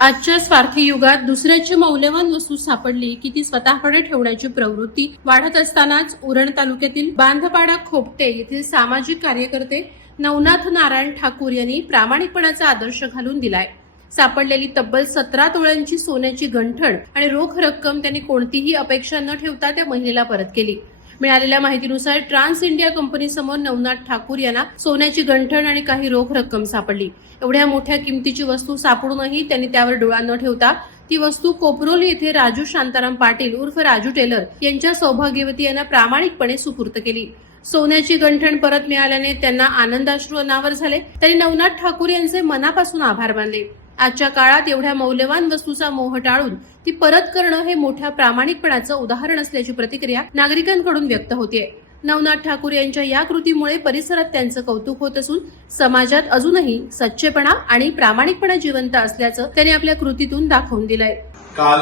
आजच्या स्वार्थी युगात दुसऱ्याची मौल्यवान वस्तू सापडली की ती स्वतःकडे ठेवण्याची प्रवृत्ती वाढत असतानाच उरण तालुक्यातील बांधपाडा खोपटे येथील सामाजिक कार्यकर्ते नवनाथ नारायण ठाकूर यांनी प्रामाणिकपणाचा आदर्श घालून दिलाय। सापडलेली तब्बल 17 तोळ्यांची सोन्याची गंठण आणि रोख रक्कम त्यांनी कोणतीही अपेक्षा न ठेवता त्या महिलेला परत केली। मिळालेल्या माहितीनुसार ट्रान्स इंडिया कंपनीसमोर नवनाथ ठाकूर यांना सोन्याची गंठण आणि काही रोख रक्कम सापडली। एवढ्या मोठ्या किमतीची वस्तू सापडूनही त्यांनी त्यावर डोळा न ठेवता ती वस्तू कोपरोली येथे राजू शांताराम पाटील उर्फ राजू टेलर यांच्या सौभाग्यवती यांना प्रामाणिकपणे सुपूर्त केली। सोन्याची गंठण परत मिळाल्याने त्यांना आनंदाश्रू अनावर झाले। त्यांनी नवनाथ ठाकूर यांचे मनापासून आभार मानले। आजच्या काळात एवढ्या मौल्यवान वस्तूचा मोह टाळून ती परत करणं हे मोठ्या प्रामाणिकपणाचं उदाहरण असल्याची प्रतिक्रिया नागरिकांकडून व्यक्त होतेय। नवनाथ ठाकूर यांच्या या कृतीमुळे परिसरात त्यांचं कौतुक होत असून समाजात अजूनही सच्चेपणा आणि प्रामाणिकपणा जिवंत असल्याचं त्यांनी आपल्या कृतीतून दाखवून दिलंय। काल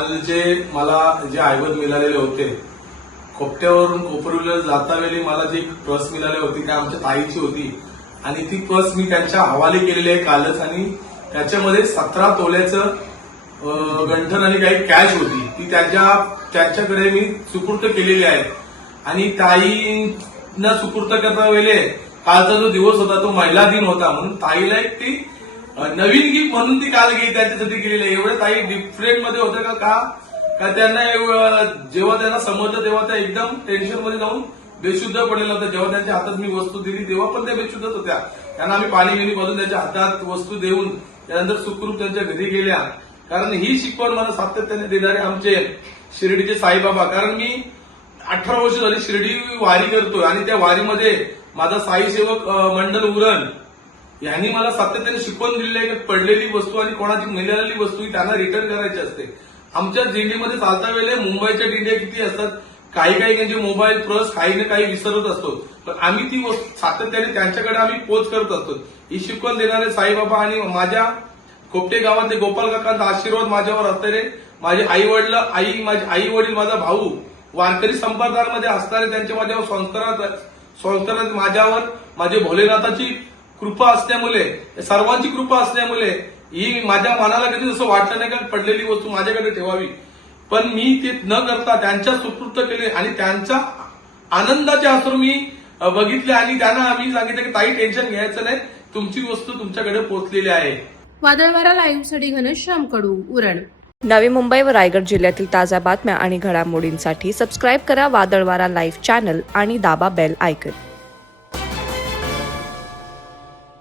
मला जे ऐवज मिळालेले होते, खोपट्यावरून कोपरविला जातावेळी मला जी पर्स मिळाली होती ती आमच्या ताईची होती आणि ती पर्स मी त्यांच्या हवाले केलेली आहे कालच आणि त्याच्यामध्ये 17 तोल्याचं गंठण आणि काही कॅश होती ती त्यांच्याकडे मी सुपूर्त केलेली आहे। आणि ताईंना सुपूर्त करता वेळेला कालचा जो दिवस होता तो महिला दिन होता म्हणून ताईला एक ती नवीन गिफ्ट म्हणून ती काल त्याच्यासाठी केलेली आहे। एवढं ताई डिफरंट मध्ये होतं का त्यांना जेव्हा त्यांना समजलं तेव्हा त्या एकदम टेन्शन मध्ये जाऊन बेशुद्ध पडलेला होता। जेव्हा त्यांच्या हातात मी वस्तू दिली तेव्हा पण त्या बेशुद्धच होत्या। त्यांना आम्ही पाणी पाजून त्यांच्या हातात वस्तू देऊन त्यानंतर सुखरूप त्यांच्या घरी गेल्या। कारण ही शिकवण मला सातत्याने देणारे आमचे शिर्डीचे साईबाबा, कारण मी 18 वर्ष झाली शिर्डी वारी करतोय आणि त्या वारीमध्ये माझा साई सेवक मंडळ उरण यांनी मला सातत्याने शिकवण दिलेली आहे की पडलेली वस्तू आणि कोणाची मिळालेली वस्तू त्यांना रिटर्न करायची असते। आमच्या दिंडीमध्ये चालता वेळेला मुंबईच्या दिंड्या किती असतात, काही त्यांचे मोबाईल पर्स काही ना काही विसरत असतो, पण आम्ही ती सातत्याने त्यांच्याकडे आम्ही पोच करत असतो। ही शिकवण देणारे साईबाबा आणि माझ्या खोपटे गावातले गोपाल काकांचा आशीर्वाद माझ्यावर असणारे माझे माझे आई वडील माझा भाऊ वारकरी संप्रदायामध्ये असणारे त्यांच्या माझ्यावर संस्कारात माझ्यावर माझे भोलेनाथाची कृपा असल्यामुळे सर्वांची कृपा असल्यामुळे ही माझ्या मनाला कधी असं वाटलं नाही का पडलेली वस्तू माझ्याकडे ठेवावी, पण मी ते न करता त्यांच्या सुपूर्त केले आणि त्यांच्या आनंदाचे अश्रू मी बघितले आणि त्यांना आम्ही सांगितलं की ताई टेन्शन घ्यायचं नाही, तुमची वस्तू तुमच्याकडे पोहोचलेली आहे। वादळवारा लाईव्हसाठी घनश्याम कडू, उरण। नवी मुंबई व रायगड जिल्ह्यातील ताज्या बातम्या आणि घडामोडींसाठी सबस्क्राईब करा वादळवारा लाईव्ह चॅनल आणि दाबा बेल आयकॉन।